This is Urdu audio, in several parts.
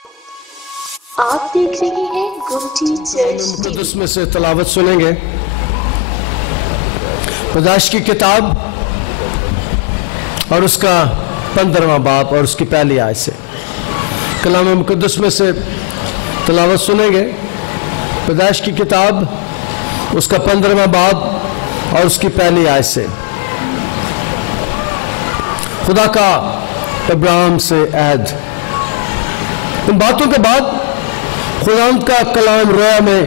آپ دیکھ رہے ہیں گمٹی چرچ مقدس میں سے تلاوت سنیں گے پیدائش کی کتاب اور اس کا 15واں باب اور اس کی پہلی آیت سے کلام مقدس میں سے تلاوت سنیں گے پیدائش کی کتاب اس کا 15واں باب اور اس کی پہلی آیت سے خدا کا ابراہیم سے عہد۔ ان باتوں کے بعد خداوند کا کلام رویا میں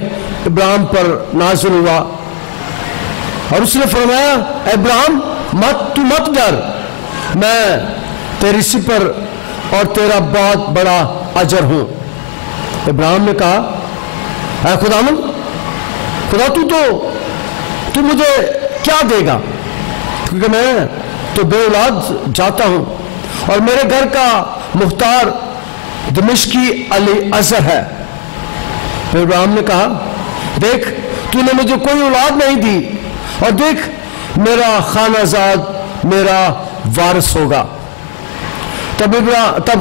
ابراہیم پر نازل ہوا اور اس نے فرمایا اے ابراہیم تو مت ڈر، میں تیری سپر اور تیرا بہت بڑا اجر ہوں۔ ابراہیم نے کہا اے خداوند خدا تو مجھے کیا دے گا، کیونکہ میں تو بے اولاد جاتا ہوں اور میرے گھر کا مختار دمشقی علی ازر ہے۔ پھر ابراہیم نے کہا دیکھ تو نے مجھے کوئی اولاد نہیں دی اور دیکھ میرا خانہ زاد میرا وارث ہوگا۔ تب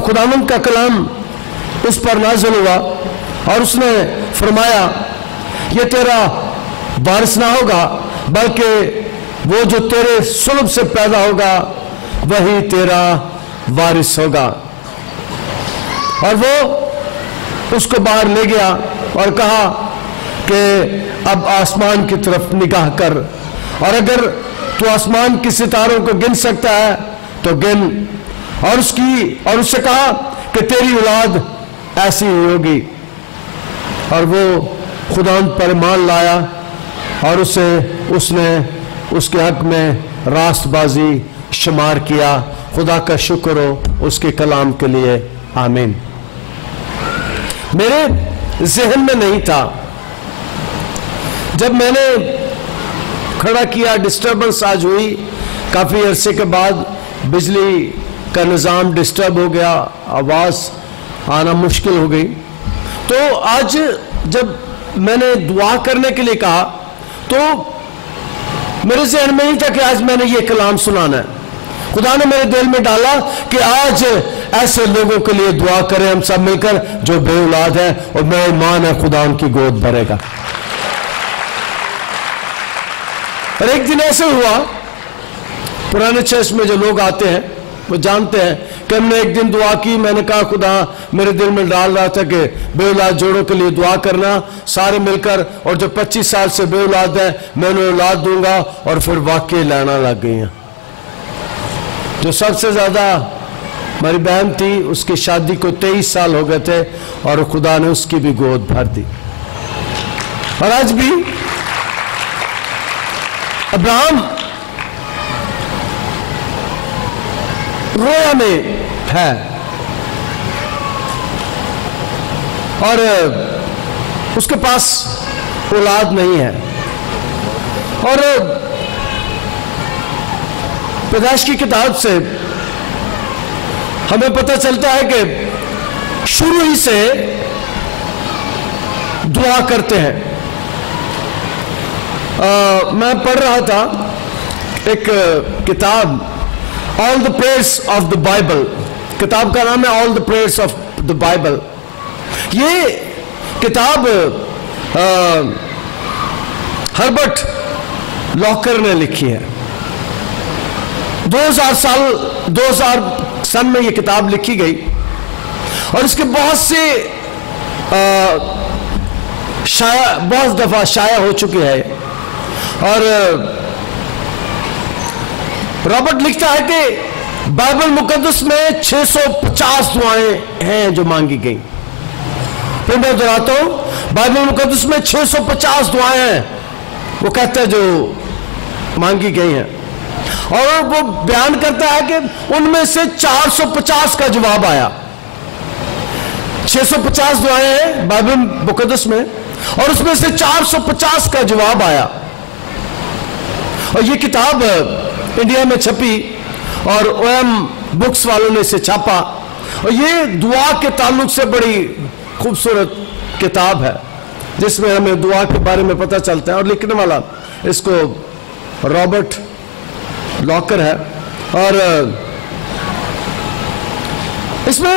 خداوند کا کلام اس پر نازل ہوا اور اس نے فرمایا یہ تیرا وارث نہ ہوگا بلکہ وہ جو تیرے صلب سے پیدا ہوگا وہی تیرا وارث ہوگا۔ اور وہ اس کو باہر لے گیا اور کہا کہ اب آسمان کی طرف نگاہ کر اور اگر تو آسمان کی ستاروں کو گن سکتا ہے تو گن، اور اس سے کہا کہ تیری اولاد ایسی ہی ہوگی۔ اور وہ خداوند پر ایمان لایا اور اس نے اس کے حق میں راست بازی شمار کیا۔ خدا کا شکر ہو اس کے کلام کے لیے، آمین۔ میرے ذہن میں نہیں تھا، جب میں نے کھڑا کیا ڈسٹربنس آج ہوئی، کافی عرصے کے بعد بجلی کا نظام ڈسٹرب ہو گیا، آواز آنا مشکل ہو گئی۔ تو آج جب میں نے دعا کرنے کے لیے کہا تو میرے ذہن میں نہیں تھا کہ آج میں نے یہ کلام سنانا ہے۔ خدا نے میرے دل میں ڈالا کہ آج ایسے لوگوں کے لیے دعا کریں ہم سب مل کر جو بے اولاد ہیں اور میرا ایمان ہے خدا ان کی گود بھرے گا۔ اور ایک دن ایسے ہوا، پرانے چرچ میں جو لوگ آتے ہیں وہ جانتے ہیں کہ ہم نے ایک دن دعا کی، میں نے کہا خدا میرے دل میں ڈال رہا تھا کہ بے اولاد جوڑوں کے لیے دعا کرنا سارے مل کر، اور جو 25 سال سے بے اولاد ہیں میں انہیں اولاد دوں گا، اور پھر واقعی لانا لگ گئی ہیں۔ جو سب سے زیادہ ہماری بہن تھی اس کی شادی کو 23 سال ہو گئے تھے اور خدا نے اس کی بھی گود بھر دی۔ اور آج بھی ابراہیم رویا میں ہے اور اس کے پاس اولاد نہیں ہے، اور پیدائش کی کتاب سے ہمیں پتہ چلتا ہے کہ شروع ہی سے دعا کرتے ہیں۔ میں پڑھ رہا تھا ایک کتاب All the Prayers of the Bible، کتاب کا نام ہے All the Prayers of the Bible۔ یہ کتاب ہربرٹ لاکر نے لکھی ہے۔ 2000 سن میں یہ کتاب لکھی گئی اور اس کے بہت دفعہ شائع ہو چکی ہے۔ اور رابرٹ لکھتا ہے کہ بائبل مقدس میں 650 دعائیں ہیں جو مانگی گئیں۔ پھر میں دہراتا ہوں، بائبل مقدس میں 650 دعائیں ہیں وہ کہتا ہے جو مانگی گئی ہیں، اور وہ بیان کرتا ہے کہ ان میں سے 450 کا جواب آیا۔ 650 دعائیں ہیں بائبل مقدس میں اور اس میں سے 450 کا جواب آیا۔ اور یہ کتاب انڈیا میں چھپی اور OM بکس والوں نے اسے چھاپا، اور یہ دعا کے تعلق سے بڑی خوبصورت کتاب ہے جس میں ہمیں دعا کے بارے میں پتہ چلتا ہے، اور لکھنے والا اس کو رابرٹ لاکر ہے۔ اور اس میں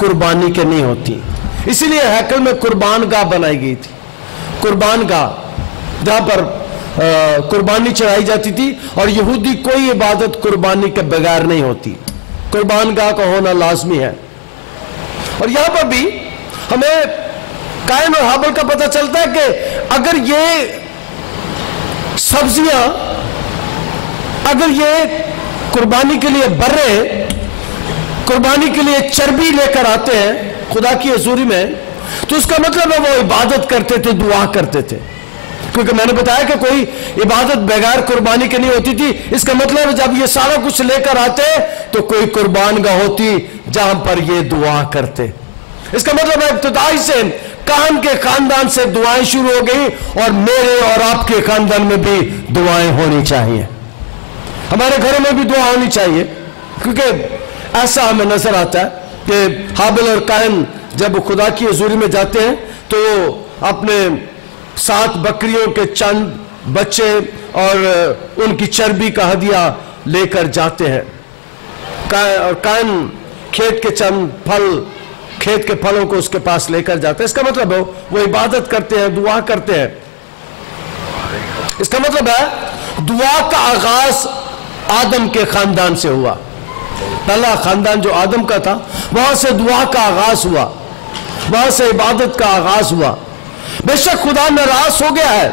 قربانی کے نہیں ہوتی. اسی لیے ہیکل میں قربان گاہ بنائی گئی تھی, قربان گاہ جہاں پر قربانی چڑھائی جاتی تھی, اور یہودی کوئی عبادت قربانی کے بغیر نہیں ہوتی, قربان گاہ کا ہونا لازمی ہے. اور یہاں پر بھی ہمیں قائن اور ہابل کا پتہ چلتا ہے کہ اگر یہ سبزیاں, اگر یہ قربانی کے لیے برے, قربانی کے لیے چربی لے کر آتے ہیں خدا کی حضوری میں, تو اس کا مطلب ہے وہ عبادت کرتے تھے, دعا کرتے تھے. کیونکہ میں نے بتایا کہ کوئی عبادت بغیر قربانی کے نہیں ہوتی تھی. اس کا مطلب ہے جب یہ سارا کچھ لے کر آتے تو کوئی قربان گاہ ہوتی جہاں پر یہ دعا کرتے. اس کا مطلب ہے ابتدائی سے کہن کے خاندان سے دعائیں شروع ہو گئی, اور میرے اور آپ کے خاندان میں بھی دعائیں ہونی چاہیے, ہمارے گھروں میں بھی دعا ہونی چاہیے. کیونکہ ایسا ہمیں نظر آتا ہے کہ ہابل اور قائن جب خدا کی حضوری میں جاتے ہیں تو اپنے 7 بکریوں کے چند بچے اور ان کی چربی کا ہدیہ لے کر جاتے ہیں. اور قائن کھیت کے چند پھل, کھیت کے پھلوں کو اس کے پاس لے کر جاتے ہیں. اس کا مطلب ہے وہ عبادت کرتے ہیں, دعا کرتے ہیں. اس کا مطلب ہے دعا کا آغاز آدم کے خاندان سے ہوا. پہلا خاندان جو آدم کا تھا وہاں سے دعا کا آغاز ہوا, وہاں سے عبادت کا آغاز ہوا. بے شک خدا ناراض ہو گیا ہے,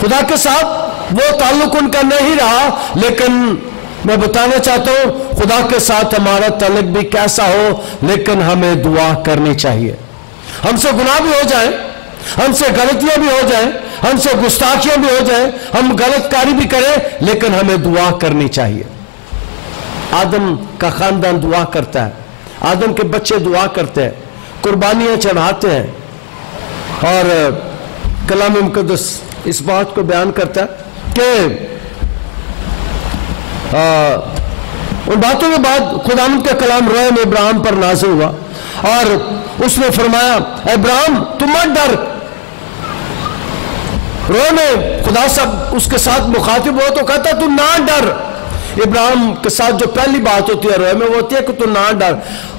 خدا کے ساتھ وہ تعلق ان کا نہیں رہا, لیکن میں بتانا چاہتا ہوں خدا کے ساتھ ہمارا تعلق بھی کیسا ہو, لیکن ہمیں دعا کرنی چاہیے. ہم سے گناہ بھی ہو جائیں, ہم سے غلطیاں بھی ہو جائیں, ہم سے گستاخیاں بھی ہو جائیں, ہم غلط کاری بھی کریں, لیکن ہمیں دعا کرنی چاہیے. آدم کا خاندان دعا کرتا ہے, آدم کے بچے دعا کرتے ہیں, قربانیاں چڑھاتے ہیں. اور کلام مقدس اس بات کو بیان کرتا ہے کہ ان باتوں کے بعد خداوند کا کلام روح میں ابراہیم پر نازل ہوا, اور اس نے فرمایا ابراہیم تم مت ڈر. روح میں خدا صاحب اس کے ساتھ مخاطب ہو تو کہتا تو نہ ڈر. ابراہیم کے ساتھ جو پہلی بات ہوتی ہے روح میں وہ ہوتی ہے کہ تو نہ ڈر.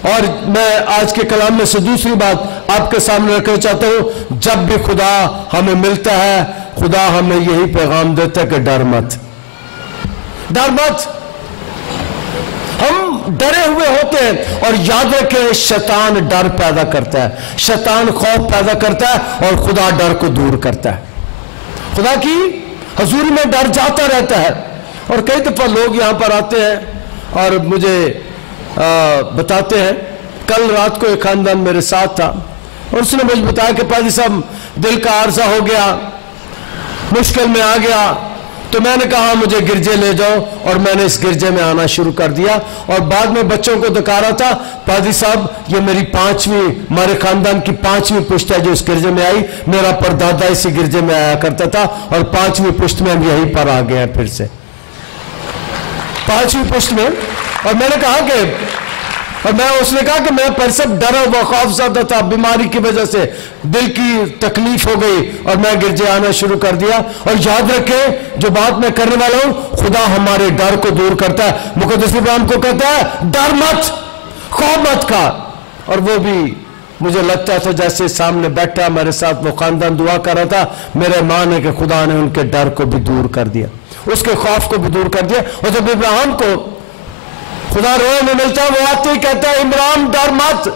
اور میں آج کے کلام میں سے دوسری بات آپ کے سامنے رکھنا چاہتا ہوں. جب بھی خدا ہمیں ملتا ہے خدا ہمیں یہی پیغام دیتا ہے کہ ڈر مت, ڈر مت. ہم ڈرے ہوئے ہوتے ہیں, اور یاد رکھیں شیطان ڈر پیدا کرتا ہے, شیطان خوف پیدا کرتا ہے, اور خدا ڈر کو دور کرتا ہے. خدا کی حضوری میں ڈر جاتا رہتا ہے. اور کئی دفعہ لوگ یہاں پر آتے ہیں اور مجھے بتاتے ہیں, کل رات کو ایک خاندان میرے ساتھ تھا اور اس نے مجھے بتایا کہ پادری صاحب دل کا عارضہ ہو گیا, مشکل میں آ گیا, تو میں نے کہا مجھے گرجے لے جاؤ, اور میں نے اس گرجے میں آنا شروع کر دیا. اور بعد میں بچوں کو دکھا رہا تھا پادری صاحب یہ میری 5ویں, ہمارے خاندان کی 5ویں پشت ہے جو اس گرجے میں آئی. میرا پردادا اسی گرجے میں آیا کرتا تھا, اور 5ویں پشت میں ہم یہیں پر آ گئے ہیں پھر سے, 5ویں پشت میں. اور میں نے کہا کہ اس نے کہا کہ میں پر سب ڈرا ہوا خوف زدہ تھا, بیماری کی وجہ سے دل کی تکلیف ہو گئی, اور میں گرجے آنا شروع کر دیا. اور یاد رکھیں جو بات میں کرنے والا ہوں, خدا ہمارے ڈر کو دور کرتا ہے. مقدس ابراہیم کو کہتا ہے ڈر مت, خوف مت کھا. اور وہ بھی مجھے لگتا تھا جیسے سامنے بیٹھا میرے ساتھ وہ خاندان دعا کر رہا تھا, میرا ایمان ہے کہ خدا نے ان کے ڈر کو بھی دور کر دیا, اس کے خوف کو بھی دور کر دیا. اور جب ابراہیم کو خدا روح میں ملتا ہے وہ آتے ہی کہتا ہے ابراہیم ڈر مت,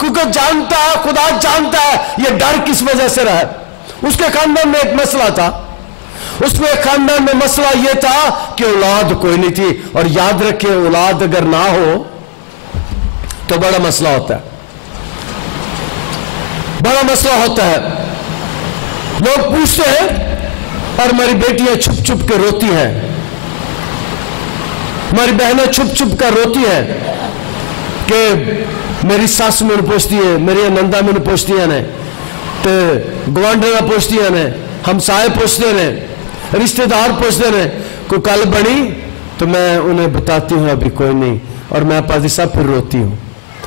کیونکہ جانتا ہے, خدا جانتا ہے یہ ڈر کس وجہ سے رہا. اس کے خاندان میں ایک مسئلہ تھا, اس میں ایک خاندان میں مسئلہ یہ تھا کہ اولاد کوئی نہیں تھی. اور یاد رکھیں اولاد اگر نہ ہو تو بڑا مسئلہ ہوتا ہے, بڑا مسئلہ ہوتا ہے. لوگ پوچھتے ہیں اور ہماری بیٹیاں چھپ چھپ کے روتی ہیں, ہماری بہنیں چھپ چھپ کر روتی ہیں کہ میری ساس میں نے پوچھتی ہے, میری نندا میں نے پوچھتی ہے, تو گوانڈرا پوچھتی ہے, ہمسائے پوچھتے ہیں, رشتہ دار پوچھتے ہیں, کوئی کل بڑی تو میں انہیں بتاتی ہوں ابھی کوئی نہیں, اور میں پادری صاحب پھر روتی ہوں.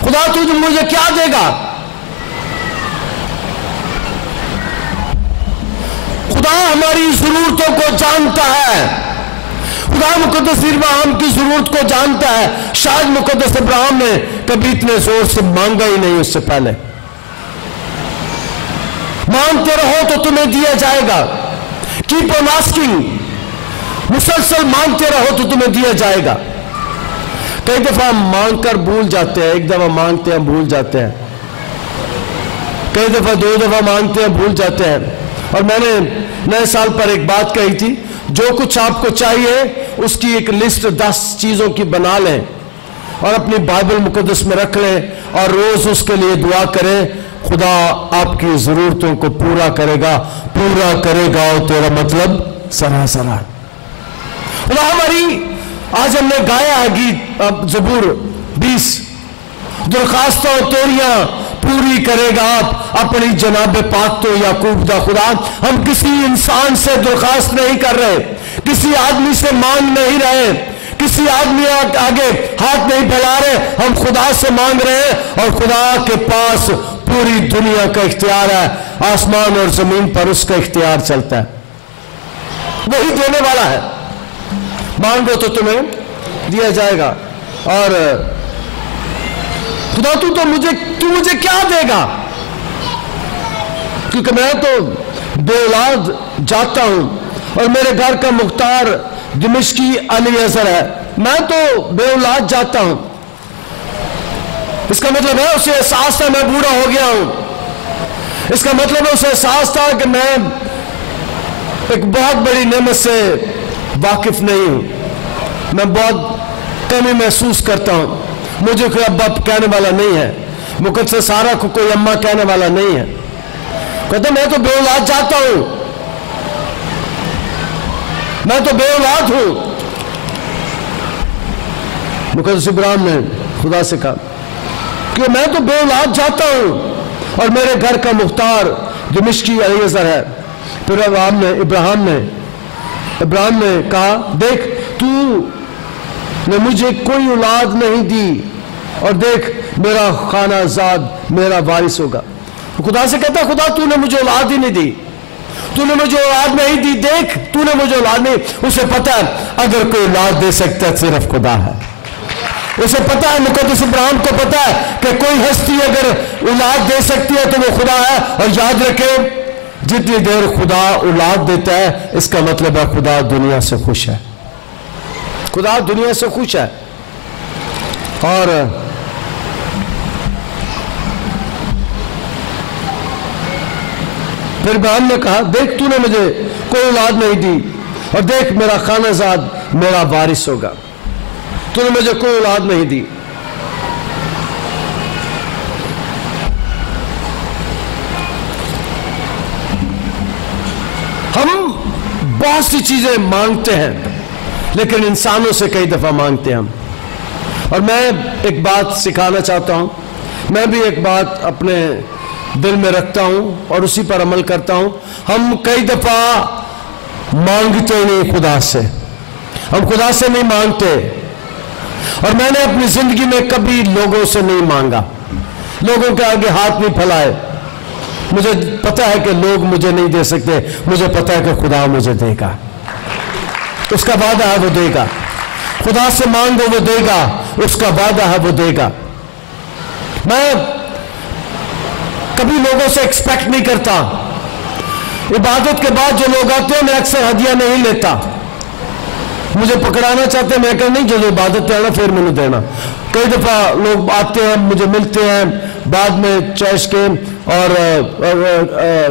خدا تجھے مجھے کیا دے گا؟ خدا ہماری ضرورتوں کو جانتا ہے. خدا مقدس ابراہیم کی ضرورت کو جانتا ہے. شاید مقدس ابراہیم نے کبھی اتنے زور سے مانگا ہی نہیں اس سے پہلے. مانگتے رہو تو تمہیں دیا جائے گا. Keep on asking. مسلسل مانگتے رہو تو تمہیں دیا جائے گا. کئی دفعہ ہم مانگ کر بھول جاتے ہیں. ایک دفعہ مانگتے ہیں بھول جاتے ہیں. کئی دفعہ 2 دفعہ مانگتے ہیں بھول جاتے ہیں. اور میں نے نئے سال پر ایک بات کہی تھی, جو کچھ آپ کو چاہیے اس کی ایک لسٹ 10 چیزوں کی بنا لیں اور اپنی بائبل مقدس میں رکھ لیں اور روز اس کے لیے دعا کریں. خدا آپ کی ضرورتوں کو پورا کرے گا. پورا کرے گا اور تیرا مطلب سراسر. خدا ہماری, آج ہم نے گایا ہے گیت زبور 20, درخواستوں تیریاں پوری کرے گا آپ اپنی جناب پاک تو یعقوب دا خدا. ہم کسی انسان سے درخواست نہیں کر رہے, کسی آدمی سے مانگ نہیں رہے, کسی آدمی آگے ہاتھ نہیں پھیلا رہے. ہم خدا سے مانگ رہے ہیں اور خدا کے پاس پوری دنیا کا اختیار ہے. آسمان اور زمین پر اس کا اختیار چلتا ہے. وہی دینے والا ہے. مانگو تو تمہیں دیا جائے گا. اور خدا تو مجھے کیا دے گا؟ کیونکہ میں تو بے اولاد جاتا ہوں اور میرے گھر کا مختار دمشقی الیعزر ہے. میں تو بے اولاد جاتا ہوں. اس کا مطلب ہے اسے احساس تھا میں بوڑھا ہو گیا ہوں. اس کا مطلب ہے اسے احساس تھا کہ میں ایک بہت بڑی نعمت سے واقف نہیں ہوں. میں بہت کمی محسوس کرتا ہوں. مجھے کوئی ابا کہنے والا نہیں ہے. مقدس سارا کو کوئی اماں کہنے والا نہیں ہے. کہتے میں تو بے اولاد جاتا ہوں. میں تو بے اولاد ہوں. مقدس ابراہیم نے خدا سے کہا کہ میں تو بے اولاد جاتا ہوں اور میرے گھر کا مختار دمشقی الیعزر ہے. پھر ابراہیم نے کہا دیکھ تو نے مجھے کوئی اولاد نہیں دی اور دیکھ میرا خانہ زاد میرا وارث ہوگا. خدا سے کہتا خدا تو نے مجھے اولاد ہی نہیں دی, تو نے مجھے اولاد نہیں دی. دیکھ تو نے مجھے اولاد نہیں. اسے پتا ہے اگر کوئی اولاد دے سکتا ہے صرف خدا ہے. اسے پتا ہے, مقدس ابراہیم کو پتا ہے کہ کوئی ہستی اگر اولاد دے سکتی ہے تو وہ خدا ہے. اور یاد رکھے جتنی دیر خدا اولاد دیتا ہے اس کا مطلب ہے خدا دنیا سے خوش ہے. خدا دنیا سے خوش ہے. اور پھر ابراہیم نے کہا دیکھ تو نے مجھے کوئی اولاد نہیں دی اور دیکھ میرا خانہ زاد میرا وارث ہوگا. تو نے مجھے کوئی اولاد نہیں دی. ہم بہت سی چیزیں مانگتے ہیں لیکن انسانوں سے کئی دفعہ مانگتے ہیں ہم. اور میں ایک بات سکھانا چاہتا ہوں. میں بھی ایک بات اپنے دل میں رکھتا ہوں اور اسی پر عمل کرتا ہوں. ہم کئی دفعہ مانگتے نہیں خدا سے. ہم خدا سے نہیں مانگتے. اور میں نے اپنی زندگی میں کبھی لوگوں سے نہیں مانگا, لوگوں کے آگے ہاتھ نہیں پھیلائے. مجھے پتا ہے کہ لوگ مجھے نہیں دے سکتے. مجھے پتا ہے کہ خدا مجھے دے گا. اس کا وعدہ ہے وہ دے گا. خدا سے مانگو وہ دے گا. اس کا وعدہ ہے وہ دے گا. میں کبھی لوگوں سے ایکسپیکٹ نہیں کرتا. عبادت کے بعد جو لوگ آتے ہیں میں اکثر ہدیہ نہیں لیتا. مجھے پکڑانا چاہتے ہیں, میں کہا نہیں جو عبادت پہ آنا پھر مجھے دینا. کئی دفعہ لوگ آتے ہیں مجھے ملتے ہیں بعد میں چرچ کے اور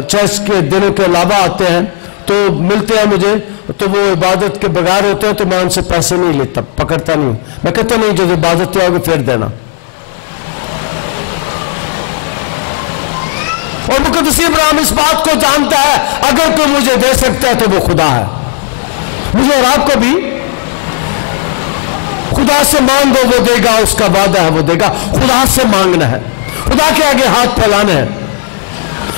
چرچ کے دنوں کے علاوہ آتے ہیں تو ملتے ہیں مجھے, تو وہ عبادت کے بغیر ہوتے ہیں تو میں ان سے پیسے نہیں لیتا, پکڑتا نہیں. میں کہتا نہیں جو عبادت پہ آؤگے پھر دینا. اور مقدس ابراہیم اس بات کو جانتا ہے اگر کوئی مجھے دے سکتا ہے تو وہ خدا ہے. مجھے اور آپ کو بھی خدا سے مانگو وہ دے گا. اس کا وعدہ ہے وہ دے گا. خدا سے مانگنا ہے, خدا کے آگے ہاتھ پھیلانا ہے.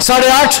8.5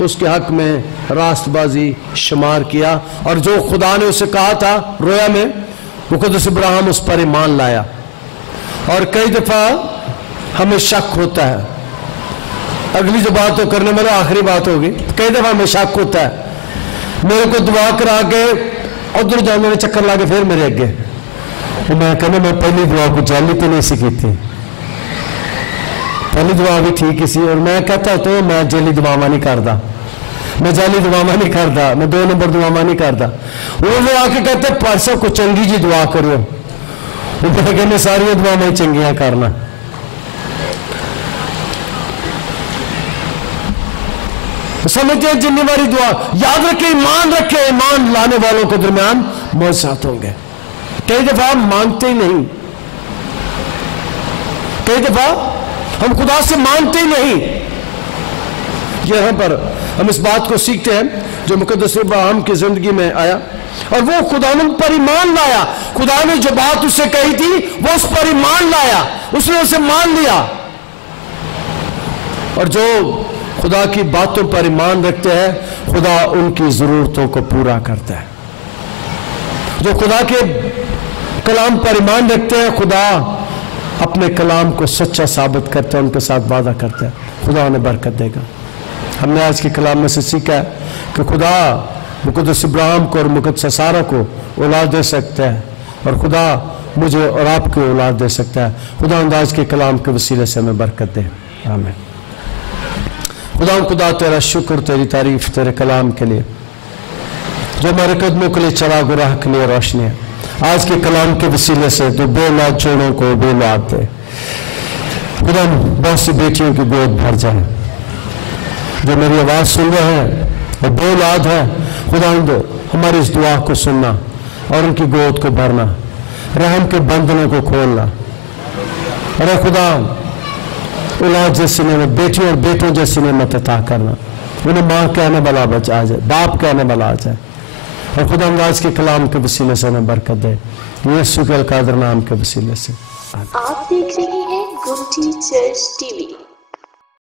اس کے حق میں راست بازی شمار کیا، اور جو خدا نے اسے کہا تھا رویا میں، مقدس ابراہیم اس پر ایمان لایا۔ اور کئی دفعہ ہمیں شک ہوتا ہے، اگلی جو بات تو کرنے والا آخری بات ہوگی، کئی دفعہ ہمیں شک ہوتا ہے، میرے کو دعا کرا کے ادھر جانے نے چکر لا کے پھر میرے اگے، میں کہنا میں پہلی دعا کو جالی تو نہیں سیکھی تھی، پہلی دعا بھی ٹھیک ہی سی، اور میں کہتا تو میں جیلی دعا نہیں کرتا، میں جعلی دعا نہیں کرتا، میں 2 نمبر دعا نہیں کرتا۔ وہ آ کے کہتے پرسوں کو چنگی جی دعا کرو، وہ کہنے ساری دعا میں چنگیاں کرنا۔ سمجھتے ہیں جنی باری دعا یاد رکھے، ایمان رکھے، ایمان لانے والوں کے درمیان معجزات ہوں گے۔ کئی دفعہ ہم مانگتے ہی نہیں، کئی دفعہ ہم خدا سے مانگتے ہی نہیں۔ یہاں پر ہم اس بات کو سیکھتے ہیں جو مقدس ابراہیم کی زندگی میں آیا، اور وہ خداوند پر ایمان لایا، خدا نے جو بات اس سے کہی تھی وہ اس پر ایمان لایا، اس نے اسے مان لیا۔ اور جو خدا کی باتوں پر ایمان رکھتے ہیں خدا ان کی ضرورتوں کو پورا کرتا ہے۔ جو خدا کے کلام پر ایمان رکھتے ہیں خدا اپنے کلام کو سچا ثابت کرتا ہے، ان کے ساتھ وعدہ کرتا ہے، خدا انہیں برکت دے گا۔ ہم نے آج کے کلام میں سے سیکھا ہے کہ خدا مقدس ابراہیم کو اور مقدس سارہ کو اولاد دے سکتا ہے، اور خدا مجھے اور آپ کو اولاد دے سکتا ہے۔ خدا آج کے کلام کے وسیلے سے ہمیں برکت دے، آمین۔ خدا تیرا شکر، تیری تعریف تیرے کلام کے لیے جو ہمارے قدموں کے لیے چراغ و راہ کے لیے روشنی ہے۔ آج کے کلام کے وسیلے سے تو بے اولاد جوڑوں کو بے اولاد دے۔ خدا بہت سی بیٹیوں کی گود بھر جائے جو میری آواز سن رہے ہیں اور بے اولاد ہے، خدا ہماری اس دعا کو سننا اور ان کی گود کو بھرنا، رحم کے بندنوں کو کھولنا۔ ارے خدا اولاد جیسی نعمت، بیٹیوں اور بیٹوں جیسی نعمت عطا کرنا، انہیں ماں کہنے والا بچہ آ جائے، باپ کہنے والا آ جائے، اور خدا آج کے کلام کے وسیلے سے انہیں برکت دے، یسوع کے القادر نام کے وسیلے سے۔ آپ دیکھ رہے ہیں گمٹی چرچ ٹی وی۔